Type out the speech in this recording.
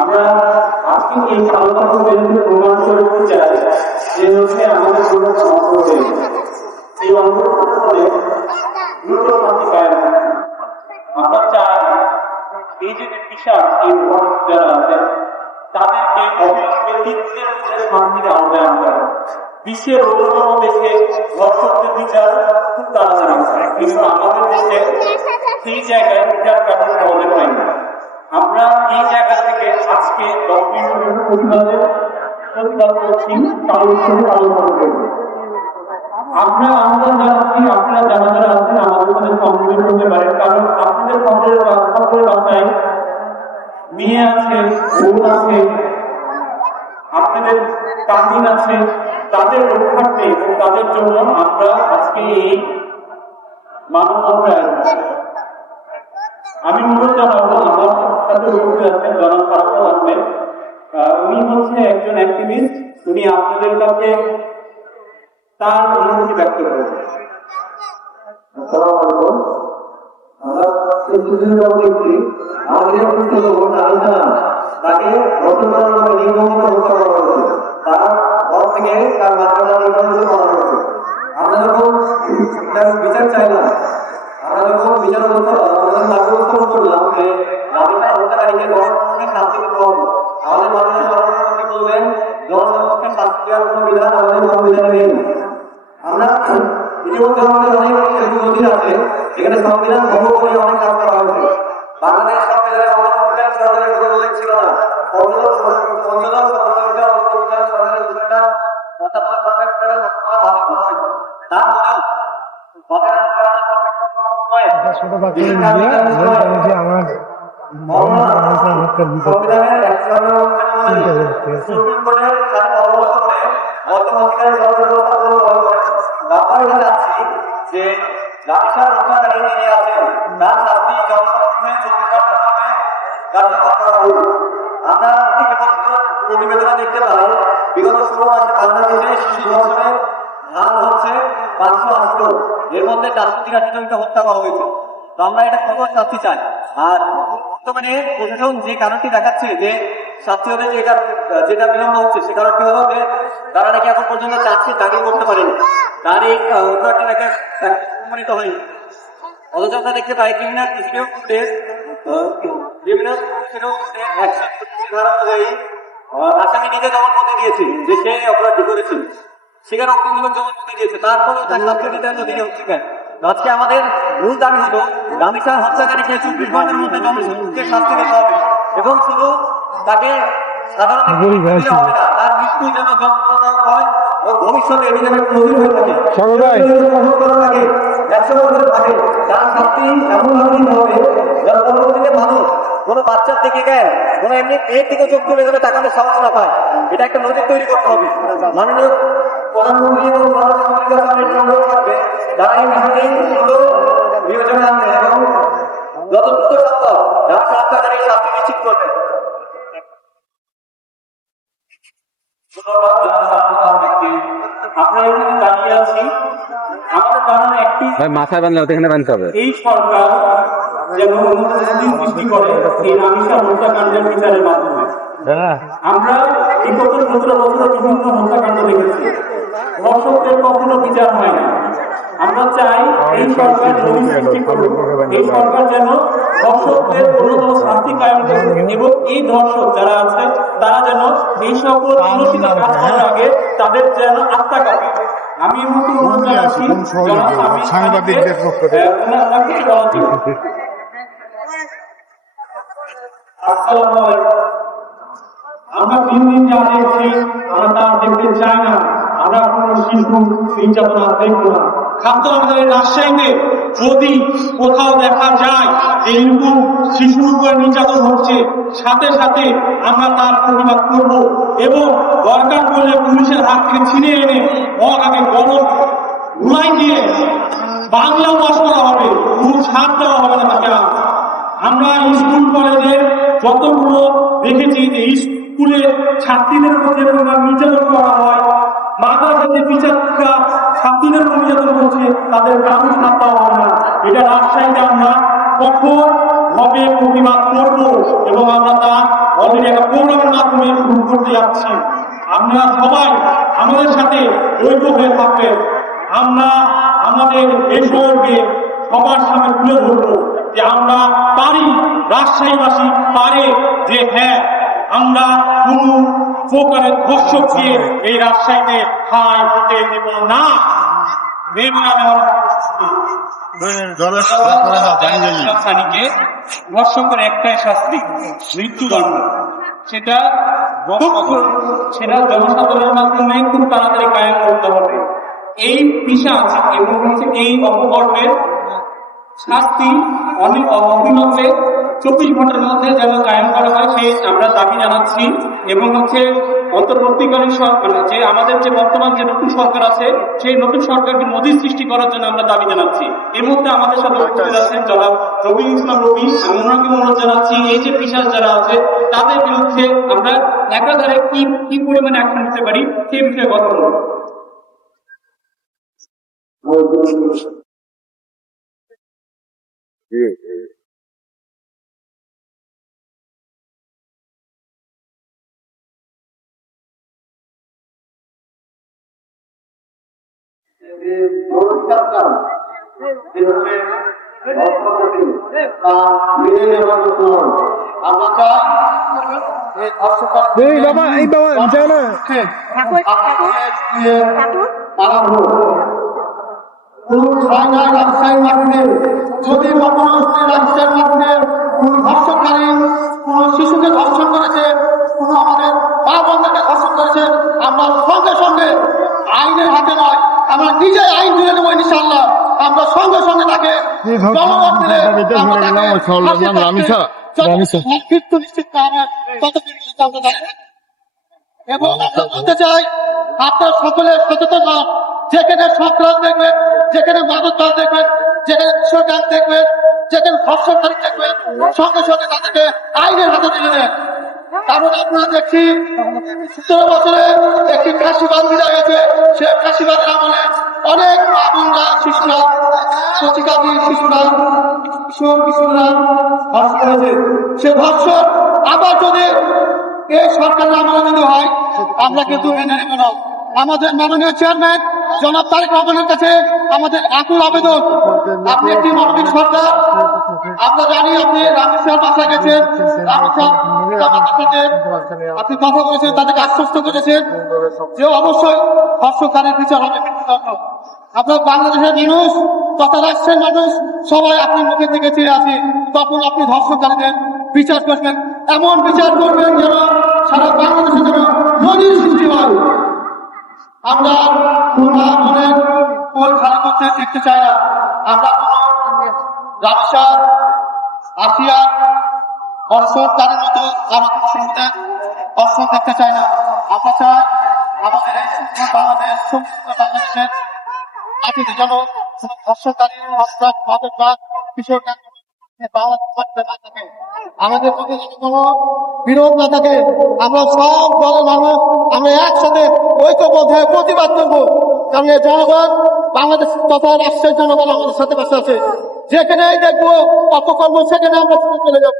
আমরা আজকে এই আলোচনা বিরুদ্ধে প্রমাণ করতে চাই যে হচ্ছে আমাদের কোনো অঙ্গ এই অঙ্গের ফলে দ্রুত শান্তি কায়েম। আমরা চাই এই যে বিশাল এই যারা আছে তাদেরকে ব্যক্তিত্বের শান্তির আওতায় আনতে বিশ্বের অন্যতম দেশে ধর্ষকদের বিচার খুব তাড়াতাড়ি, কিন্তু আমাদের দেশে সেই জায়গায় বিচার কাঠামো আমাদের পাই না। আমরা এই জায়গা থেকে আজকে প্রতিবাদ করছি, আলোচনা করব। আমরা আহ্বান জানাচ্ছি, আপনারা যারা যারা আছেন আমাদের সাথে সম্মিলিত হতে পারেন, কারণ আপনাদের খবরের বাসায় মেয়ে আছে, বোন আছে, আপনাদের কাহিন আছে, তাদের রক্ষার্থে এবং তাদের জন্য আমরা আজকে এই মানববন্ধন। আমি অনুরোধ জানাবো আমার সাথে উপস্থিত আছেন জনাব ফারাকুল আহমেদ, উনি হচ্ছে একজন অ্যাক্টিভিস্ট। উনি আপনাদের কাছে তার অনুভূতি ব্যক্ত করেন। আমরা কিছুদিন যাবত দেখছি আমাদের তাকে হত্যা করা হয়েছে, তার ঘর থেকে তার বাচ্চারা নির্বাচিত করা হয়েছে। আমরা যখন বিচার চাইলাম, আমরা যখন বিচার উত্থাপন করলাম যে রাবিকা হত্যাকারীকে গণতন্ত্রের শাস্তি দিতে হবে, আমাদের মাননীয় সভাপতি বললেন গণতন্ত্রের শাস্তি দেওয়ার কোনো বিধান আমাদের সংবিধানে নেই। আমরা ইতিমধ্যে আমাদের অনেক নদী আছে, এখানে সংবিধান ভঙ্গ করে অনেক কাজ করা হয়েছে। বাংলাদেশ সংবিধানে সরকারের কোনো উল্লেখ ছিল না। যে রাবিকা হত্যাকারী যিনি আছেন তার শাস্তি জনগণের কার্যকর করা হোক। আমরা প্রতিবেদনে দেখতে পাই বিগত 16 মাসে বাংলাদেশে শিশু ধর্ষণের হার হচ্ছে 508, এর মধ্যে 483 জনকে হত্যা করা হয়েছে। তো আমরা এটা খবর শাস্তি চাই। আর বর্তমানে প্রশাসন যে কারণটি দেখাচ্ছে যে শাস্তি হলে যেটা বিলম্ব হচ্ছে, সে কারণটি হলো যে তারা নাকি এখন পর্যন্ত চাকরি করতে পারেনি, তার এই অধিকারটি নাকি প্রমাণিত হয়নি। অথচ আমরা দেখতে পাই ক্রিমিনাল আসামি নিজে জবানবন্দি দিয়েছে যে সে অপরাধী করেছিল, স্বীকারোক্তিমূলক জবানবন্দি দিয়েছে, তারপরেও তার শাস্তি দিতে হচ্ছে কেন? আজকে আমাদের মূল দাবি হলো রাবিকা হত্যাকারীকে 24 ঘন্টার মধ্যে জনগণকে শাস্তি দিতে হবে এবং শুধু তাকে সাধারণ হবে না, তার মৃত্যু যেন যন্ত্রণা হয় এবং ভবিষ্যতে এটি যেন নদী হয়ে থাকে, থাকে 100 বছর থাকে, তার শাস্তি এমনভাবে দিতে হবে যারা পরবর্তীতে মানুষ কোনো বাচ্চার থেকে কোনো এমনি মেয়ের থেকে চোখ তুলে গেলে তাকালে সাহস না পায়। এটা একটা নদী তৈরি করতে হবে। মাননীয় প্রধানমন্ত্রী এবং যারা এই বিষয়টি বিবেচনা আনবে এবং যত দ্রুত সম্ভব যারা হত্যাকারী শাস্তি নিশ্চিত করবে। আপনারা এখানে দাঁড়িয়ে আছি, আমাদের কারণে একটি মাথায় বানলে ওখানে বানতে হবে। এই সরকার যেন সৃষ্টি করে এই রাবিকা হত্যাকাণ্ডের বিচারের মাধ্যমে। আমরা বিগত 17 বছর বিভিন্ন হত্যাকাণ্ড দেখেছি, ধর্ষকদের কখনো বিচার হয় না। আমরা চাই এই সরকার সৃষ্টি করুক, এই সরকার যেন ধর্ষকদের কোনোতম শাস্তি কায়েম করুক এবং এই ধর্ষক যারা আছে তারা যেন এই সকল অনুষ্ঠিত কাজ করার আগে তাদের যেন আত্মা কাটে। আমি এই মুহূর্তে অনুরোধ জানাচ্ছি সাংবাদিকদের পক্ষ থেকে আমরা 3 দিন যা দেখছি আমরা তা দেখতে চাই না। আমরা কোন শিশু নির্যাতন দেখবো না। খাদ্য আমাদের রাজশাহীতে যদি কোথাও দেখা যায় এইরকম শিশুর উপর নির্যাতন হচ্ছে, সাথে সাথে আমরা তার প্রতিবাদ করব এবং দরকার করলে পুলিশের হাতকে ছিনিয়ে এনে আগে গরম ঘুমাই দিয়ে বাংলা পাস করা হবে, কোনো ছাড় দেওয়া হবে না তাকে। আমরা স্কুল কলেজে যতগুলো দেখেছি যে স্কুলে ছাত্রীদের উপর যেরকম নির্যাতন করা হয়, মাদ্রাসাতে টিচাররা ছাত্রীদের উপর নির্যাতন করছে, তাদের কারণ ছাড় দেওয়া হবে না। এটা রাজশাহীতে আমরা কঠোর হবে প্রতিবাদ করব এবং আমরা তা অলরেডি একটা প্রোগ্রামের মাধ্যমে শুরু করতে যাচ্ছি। আপনারা সবাই আমাদের সাথে ঐক্য হয়ে থাকবেন। আমরা আমাদের এই শহরকে সবার সামনে তুলে ধরবো যে আমরা পারি, রাজশাহীবাসী পারে যে হ্যাঁ আমরা কোন প্রকারের ধর্ষক দিয়ে এই রাজশাহীতে ঠাঁই হতে দেব না। ধর্ষকের একটাই শাস্তি, মৃত্যুদণ্ড। সেটা জনসাধারণের মাধ্যমে খুব তাড়াতাড়ি কায়েম করতে হবে। এই পিশাচ এবং হচ্ছে এই অপকর্মের শাস্তি অনেক অবিলম্বে 24 ঘন্টার মধ্যে যেন কায়েম করা হয় সেই আমরা দাবি জানাচ্ছি। এবং হচ্ছে অন্তর্বর্তীকালীন সরকার যে আমাদের যে বর্তমান যে নতুন সরকার আছে সেই নতুন সরকারকে নজির সৃষ্টি করার জন্য আমরা দাবি জানাচ্ছি। এর মধ্যে আমাদের সাথে উপস্থিত আছেন জনাব রবি ইসলাম রবি। আমি ওনাকে অনুরোধ জানাচ্ছি এই যে পিশাচ যারা আছে তাদের বিরুদ্ধে আমরা একাধারে কি পরিমাণে অ্যাকশন নিতে পারি সেই বিষয়ে কথা বলব। যদি রাষ্ট্রের মাধ্যমে কোন ধর্ষণকারী কোন শিশুকে ধর্ষণ করেছে, কোন আমাদের মা বোনদেরকে ধর্ষণ করেছে, আমরা সঙ্গে সঙ্গে আইনের হাতে নয়, আমরা নিজে আইন তুলে নেবো ইনশাআল্লাহ। আমরা সঙ্গে সঙ্গে তাকে জনগণ মিলে মৃত্যু নিশ্চিত এবং আমরা বলতে চাই আপনার সকলে সচেতন হন। যেখানে সন্ত্রাস দেখবেন, যেখানে মাদক দল দেখবেন, যেখানে কিশোর গান দেখবেন, যেখানে ধর্ষণকারী দেখবেন, সঙ্গে সঙ্গে তাদেরকে আইনের হাতে তুলে নেন। কারণ আপনারা দেখছি 17 বছরে একটি ফাঁসিবাদ বিদায় হয়েছে। সে ফাঁসিবাদের আমলে অনেক আমরা শিশুরা, কচিকাতি শিশুরা, কিশোররা ধর্ষণ হয়েছে। সে ধর্ষণ আবার যদি এই সরকারের আমলে যদি হয় আমরা কিন্তু মেনে নেব না। আমাদের মাননীয় চেয়ারম্যান জনাব তারেক রহমানের কাছে আমাদের আকুল আবেদন, আপনি একটি মানবিক সরকার, আমরা জানি আপনি রামেশ্বর বাসা গেছেন, আপনি কথা বলেছেন, তাদেরকে আশ্বস্ত করেছেন যে অবশ্যই ধর্ষণকারীর বিচার হবে মৃত্যুদণ্ড। আপনার বাংলাদেশের মানুষ তথা রাষ্ট্রের মানুষ সবাই আপনি মুখের দিকে চেয়ে আছে, তখন আপনি ধর্ষণকারীদের বিচার করবেন, এমন বিচার করবেন যেন সারা বাংলাদেশের জন্য নজির সৃষ্টি হয়। আমরা মনের কোল খালি করতে দেখতে চাই না। আমরা কোন রামসা আসিয়া ধর্ষণকারীর মতো আরো ধর্ষণ দেখতে চাই না। আমরা চাই আমাদের এই সুন্দর বাংলাদেশ, সমৃদ্ধ বাংলাদেশের আতিথ্য যেন ধর্ষণকারী কিশোর আমাদের মধ্যে যদি কোনো বিরোধ না থাকে, আমরা সব দলের মানুষ আমরা একসাথে ঐক্যবদ্ধ প্রতিবাদ করবো। কারণ জনগণ বাংলাদেশ তথা রাষ্ট্রের জনগণ আমাদের সাথে পাশে আছে। যেখানেই দেখবো অপকর্ম সেখানে আমরা চলে যাবো।